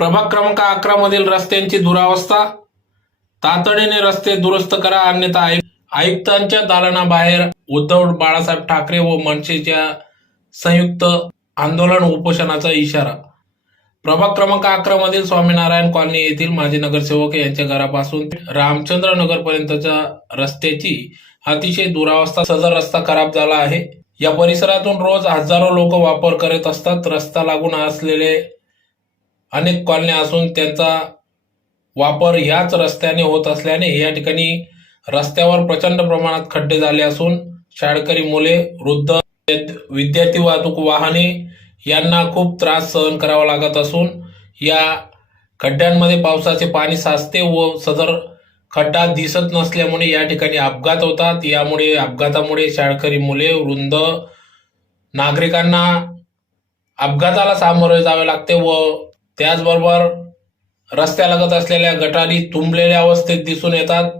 प्रभाग क्रमांक अकरा मधील रस्त्यांची दुरावस्था तातडीने रस्ते दुरुस्त करा अन्यथा आयुक्तांच्या दालनाबाहेर उद्धव बाळासाहेब ठाकरे व मनसेच्या संयुक्त आंदोलन उपोषणाचा इशारा. प्रभाग क्रमांक अकरा मधील स्वामीनारायण कॉलनी येथील माजी नगरसेवक यांच्या घरापासून रामचंद्र नगर पर्यंतच्या रस्त्याची अतिशय दुरावस्था सदर रस्ता खराब झाला आहे. या परिसरातून रोज हजारो लोक वापर करत असतात. रस्ता लागून असलेले अनेक कॉलन्या असून त्यांचा वापर ह्याच रस्त्याने होत असल्याने या ठिकाणी रस्त्यावर प्रचंड प्रमाणात खड्डे झाले असून शाळकरी मुले वृद्ध विद्यार्थी वाहतूक वाहने यांना खूप त्रास सहन करावा लागत असून या खड्ड्यांमध्ये पावसाचे पाणी साचते व सदर खड्डा दिसत नसल्यामुळे या ठिकाणी अपघात होतात. यामुळे अपघातामुळे शाळकरी मुले वृंद नागरिकांना अपघाताला सामोरे जावे लागते व त्याचबरोबर रस्त्यालगत असलेल्या गटारी तुंबलेल्या अवस्थेत दिसून येतात.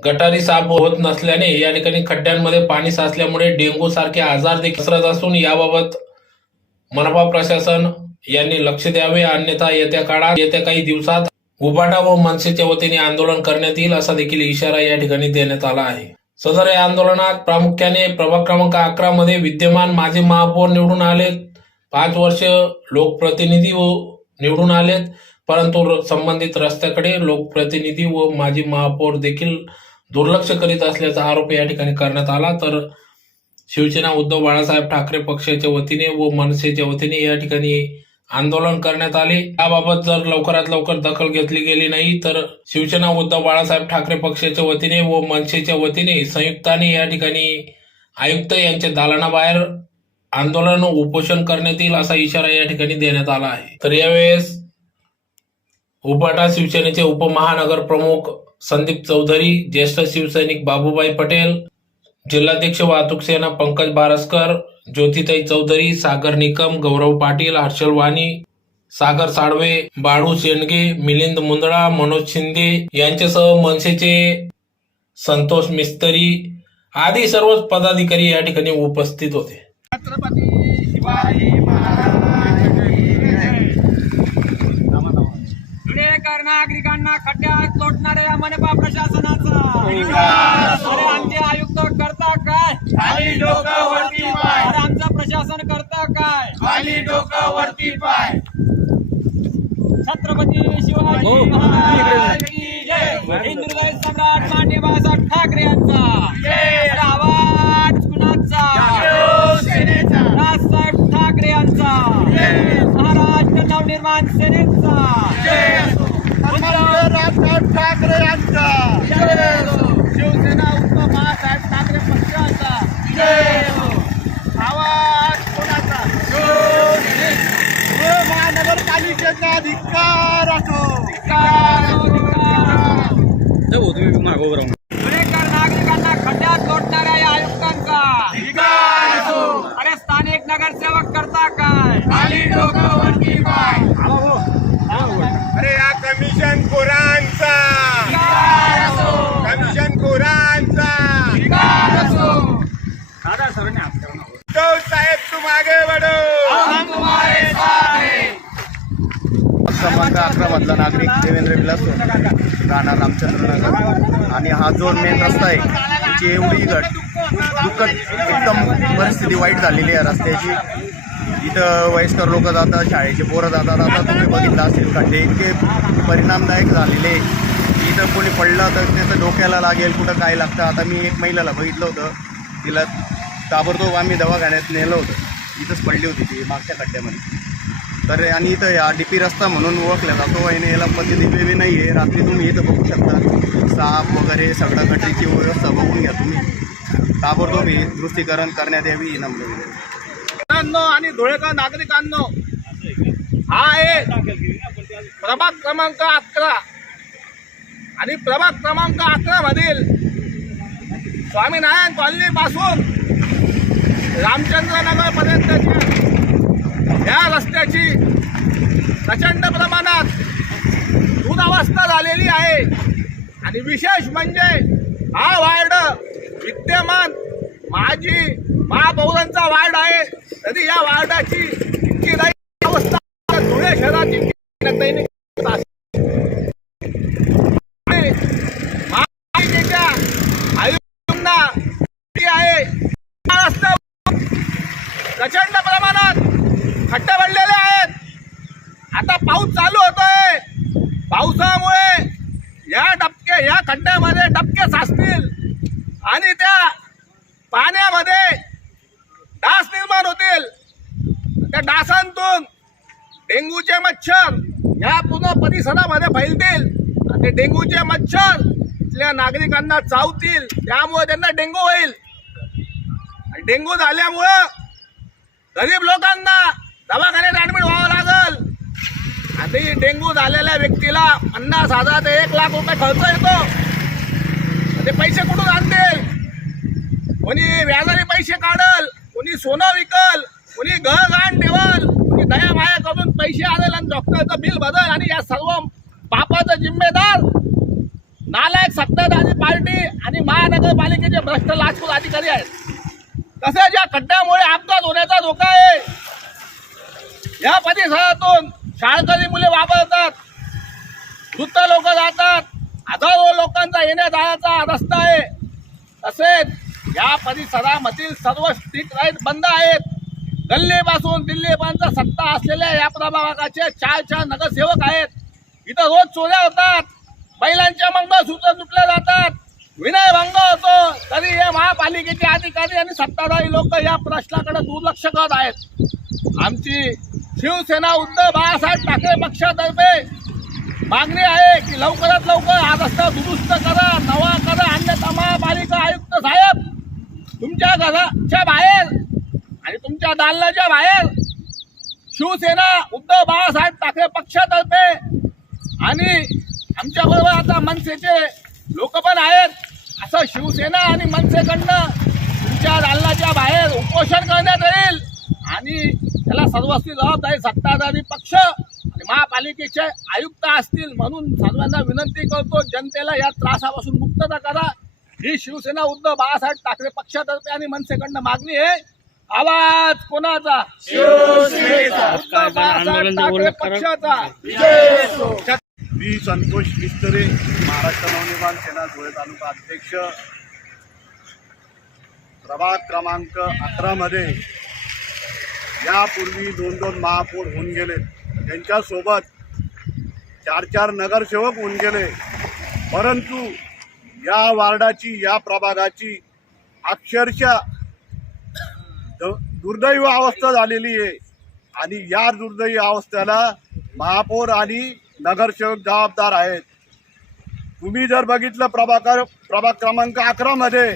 गटारी साफ होत नसल्याने या ठिकाणी खड्ड्यांमध्ये पाणी साचल्यामुळे डेंग्यू सारखे आजार देखील पसरत असून याबाबत मनपा प्रशासन यांनी लक्ष द्यावे अन्यथा येत्या काळात येत्या काही दिवसात उबाटा व मनसेच्या वतीने आंदोलन करण्यात येईल असा देखील इशारा या ठिकाणी देण्यात आला आहे. सदर या आंदोलनात प्रामुख्याने प्रभाग क्रमांक अकरा मध्ये विद्यमान माजी महापौर निवडून आले पाच वर्ष लोकप्रतिनिधी व निवडून आलेत. परंतु संबंधित रस्त्याकडे लोकप्रतिनिधी व माजी महापौर देखील दुर्लक्ष करीत असल्याचा आरोप या ठिकाणी करण्यात आला. तर शिवसेना उद्धव बाळासाहेब ठाकरे पक्षाच्या वतीने व मनसेच्या वतीने या ठिकाणी आंदोलन करण्यात आले. याबाबत जर लवकरात लवकर दखल घेतली गेली नाही तर शिवसेना उद्धव बाळासाहेब ठाकरे पक्षाच्या वतीने व मनसेच्या वतीने संयुक्ताने या ठिकाणी आयुक्त यांच्या दालनाबाहेर आंदोलन उपोषण करण्यात येईल असा इशारा या ठिकाणी देण्यात आला आहे. तर यावेळेस उपाटा शिवसेनेचे उपमहानगर प्रमुख संदीप चौधरी ज्येष्ठ शिवसैनिक बाबूबाई पटेल जिल्हाध्यक्ष वाहतूक सेना पंकज बारसकर ज्योतिताई चौधरी सागर निकम गौरव पाटील हर्षल वाणी सागर साळवे बाळू शेंडगे मिलिंद मुंदळा मनोज शिंदे यांच्यासह मनसेचे संतोष मिस्त्री आदी सर्वच पदाधिकारी या ठिकाणी उपस्थित होते. छत्रपती शिवाजी. धुळेकर नागरिकांना खड्ड्यात लोटणाऱ्या मनपा प्रशासनाचा. अरे आमचे आयुक्त करता काय खाली डोकं वरती पाय अरे आमचं प्रशासन करता काय खाली डोकं वरती पाय छत्रपती शिवाजी हो. हिंदुहृदय सम्राट मान्य बाळासाहेब ठाकरे यांचा जय. अरे आवाज कुणाचा शिवसेनेचा राजसाहेब ठाकरे यांचा जय. नवनिर्माण सेनेचा राजसाहेब ठाकरे यांचा. शिवसेना उद्धव बाळासाहेब ठाकरे पक्षाचा. आवाज कोणाचा शिवसेने. महानगरपालिकेचा धिक्कार असो धिक्कार असो. धुळेकर नागरिकांना खड्ड्यात लोटणाऱ्या या आयुक्तांचा धिक्कार असो अरे स्थानिक नगरसेवक करता काय खाली डोकं वरती पाय अरे या कमिशन खोरांचा कमिशन खोरांचा उद्धव साहेब तुम आगे बढ़ो क्रमांक अकरा मधला नागरिक देवेंद्र विलासो राहणार रामचंद्रनगर. आणि हा जो मेन रस्ता आहे त्याची एवढी घट दुःखद एकदम परिस्थिती वाईट झालेली आहे रस्त्याची. इथं वयस्कर लोक जातात शाळेचे पोरं जातात. आता तुम्ही बघितलं असेल खड्डे इतके परिणामदायक झालेले इथं कोणी पडलं तर त्याचं डोक्याला लागेल कुठं काय लागतं. आता मी एक महिलाला बघितलं होतं. तिला ताबडतोब आम्ही दवाखान्यात नेलं होतं. इथंच पडली होती ती मागच्या खड्ड्यामध्ये. तर आणि इथं या डी पी रस्ता म्हणून ओळखला जातो. आणि याला पती दिलेली नाही आहे रात्री तुम्ही इथं बघू शकता. साप वगैरे सगळं गटाची व्यवस्था बघून घ्या तुम्ही. ताबडतोब ही दुरुस्तीकरण करण्यात यावी नम्र आणि धुळेकर नागरिकांनो हा आहे प्रभाग क्रमांक अकरा. आणि प्रभाग क्रमांक अकरा मधील स्वामीनारायण कॉलनी पासून रामचंद्र नगर पर्यंतच्या या रस्त्याची प्रचंड प्रमाणात दुरावस्था झालेली आहे. आणि विशेष म्हणजे हा वार्ड विद्यमान माझी महापौरांचा वार्ड आहे. तरी या वार्डाची इतकी अवस्था धुळे शहराची महापालिकेच्या आहे. प्रचंड प्रमाणात खड्डं पडलेले आहेत. आता पाऊस चालू होतोय. पावसामुळे या डबके या खड्ड्यामध्ये डबके साचतील. आणि त्या पाण्यामध्ये डास निर्माण होतील. त्या डासांतून डेंग्यूचे मच्छर या पूर्ण परिसरामध्ये फैलतील. आणि डेंग्यूचे मच्छर इथल्या नागरिकांना चावतील. त्यामुळे त्यांना डेंगू होईल. आणि झाल्यामुळं गरीब लोकांना दवाखान्यात ऍडमिट व्हावं लागल. आणि डेंग्यू झालेल्या व्यक्तीला पन्नास हजार ते एक लाख रुपये खर्च येतो. ते पैसे कुठून आणतील कोणी व्याजारी पैसे काढल कोणी सोनं विकल कोणी घर घाण ठेवल कोणी दया माया करून पैसे आलेल आणि डॉक्टरचं बिल बदल आणि या सर्व पापाचं जिम्मेदार नालायक सत्ताधारी पार्टी आणि महानगरपालिकेचे भ्रष्ट लाचखोर अधिकारी आहेत. तसेच या खड्ड्यामुळे अपघात होण्याचा धोका आहे. या परिसरातून शाळकरी मुले वापरतात. वृद्ध लोक जातात. हजारो लोकांचा येण्या जाण्याचा रस्ता आहे. तसेच या परिसरामधील सर्व स्ट्रीट लाइट बंद आहेत. गल्लीपासून दिल्लीपर्यंत सत्ता असलेल्या या प्रभागाचे चार चार नगरसेवक आहेत. इथं रोज चोऱ्या होतात. महिलांच्या मंगळसूत्र तुटल्या जातात. विनय भंग होतो. तरी हे महापालिकेचे अधिकारी आणि सत्ताधारी लोक या प्रश्नाकडे दुर्लक्ष करत आहेत. आमची शिवसेना उद्धव बाळासाहेब ठाकरे पक्षातर्फे मागणी आहे की लवकरात लवकर हा रस्ता दुरुस्त करा नवा करा अन्यथा महापालिका आयुक्त साहेब. तुमच्या घराच्या बाहेर आणि तुमच्या दालनाच्या बाहेर शिवसेना उद्धव बाळासाहेब ठाकरे पक्षातर्फे आणि आमच्याबरोबर आता मनसेचे लोक पण आहेत. असं शिवसेना आणि मनसेकडनं तुमच्या दालनाच्या बाहेर उपोषण करण्यात येईल. सर्वस्वी जबाबदारी सत्ताधारी पक्ष आणि महापालिकेचे आयुक्त असतील म्हणून सर्वांना विनंती करतो जनतेला या त्रासापासून मुक्तता करा. ही शिवसेना उद्धव बाळासाहेब ठाकरे पक्षातर्फे आणि मनसेकडनं मागणी आहे. आवाज कोणाचा? उद्धव बाळासाहेब ठाकरे पक्षाचा. मी संतोष मिस्तरे महाराष्ट्र नवनिर्माण सेना धुळे तालुका अध्यक्ष. प्रभाग क्रमांक अकरामध्ये यापूर्वी दोन दोन महापौर होऊन गेले. त्यांच्यासोबत चार चार नगरसेवक होऊन गेले. परंतु या वार्डाची या प्रभागाची अक्षरशः द- दुर्दैव अवस्था झालेली आहे. आणि या दुर्दैवी अवस्थेला महापौर आणि नगरसेवक जबाबदार आहेत. तुम्ही जर बघितलं प्रभाकर प्रभाग क्रमांक अकरामध्ये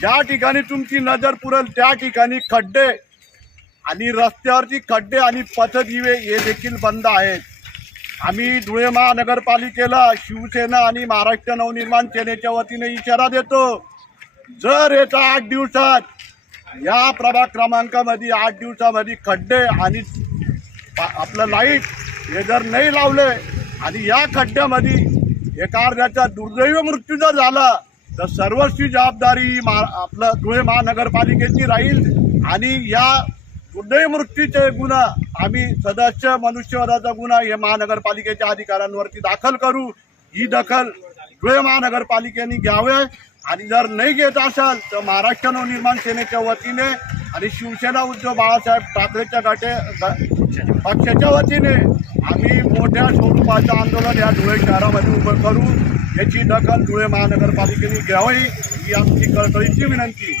ज्या ठिकाणी तुमची नजर पुरेल त्या ठिकाणी खड्डे आणि रस्त्यावरची खड्डे आणि पथदिवे हे देखील बंद आहेत. आम्ही धुळे महानगरपालिकेला शिवसेना आणि महाराष्ट्र नवनिर्माण सेनेच्या वतीने इशारा देतो. जर येत्या आठ दिवसात या प्रभाग क्रमांकामध्ये आठ दिवसामध्ये खड्डे आणि आपलं लाइट हे जर नाही लावले आणि या खड्ड्यामध्ये एका अर्ध्याचा दुर्दैव मृत्यू जर झाला तर सर्वस्वी जबाबदारी मा आपलं धुळे महानगरपालिकेची राहील आणि या दुर्दैवी मृत्यूचे गुन्हा आम्ही सदस्य मनुष्यवधाचा गुन्हा हे महानगरपालिकेच्या अधिकाऱ्यांवरती दाखल करू. ही दखल धुळे महानगरपालिकेने घ्यावे. आणि जर नाही घेत असाल तर महाराष्ट्र नवनिर्माण सेनेच्या वतीने आणि शिवसेना उद्धव बाळासाहेब ठाकरेच्या गटे पक्षाच्या वतीने आम्ही मोठ्या स्वरूपाचं आंदोलन या धुळे शहरामध्ये उभं करू. याची दखल धुळे महानगरपालिकेने घ्यावी. ही आमची कळकळीची विनंती.